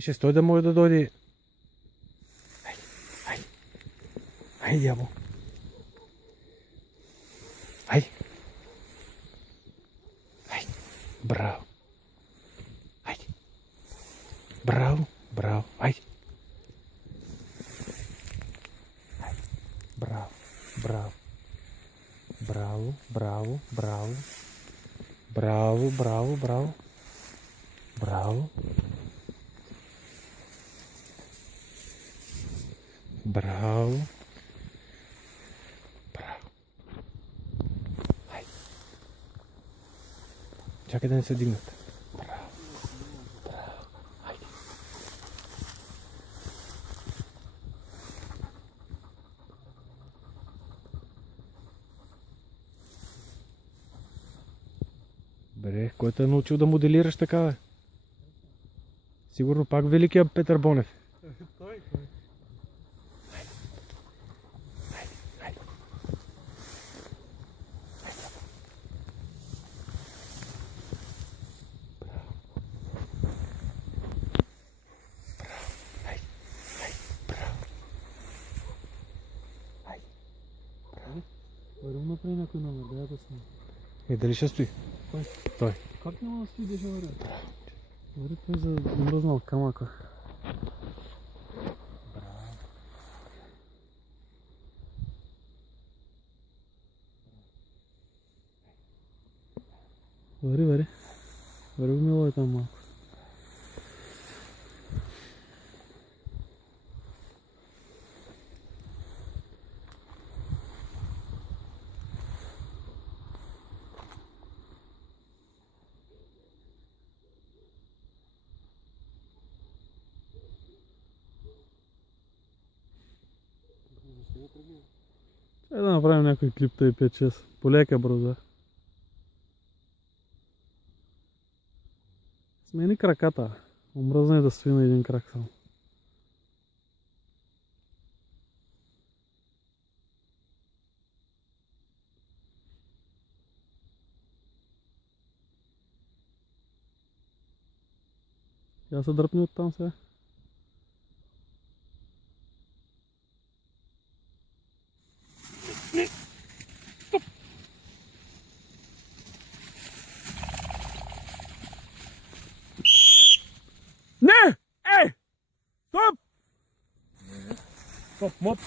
Беше стой да може да дойде. Айде. Айде, дявол. Айде. Айде. Браво. Айде. Браво. Браво. Айде. Браво. Браво. Браво. Браво. Браво. Браво. Браво. Браво. Браво. Браво. Браво. Хайде. Чакай да не се дигнат. Браво. Браво. Хайде. Бре, кой те е научил да моделираш така, бе? Сигурно пак великият Петър Бонев. Той. Вървам направи някой номер, да я да сме. Дали ще стои? Кой? Той. Как няма да стои да ще вървя? Върви той за мръзнал камъка. Върви, върви. Върви мило е там малко. Трябва да направим някой клип тъй 5-6. Полека броза. Смени краката. Омръзна и да стои на един крак само. Я се дръпни оттам сега. Не! Ей! Стоп! Стоп, моп!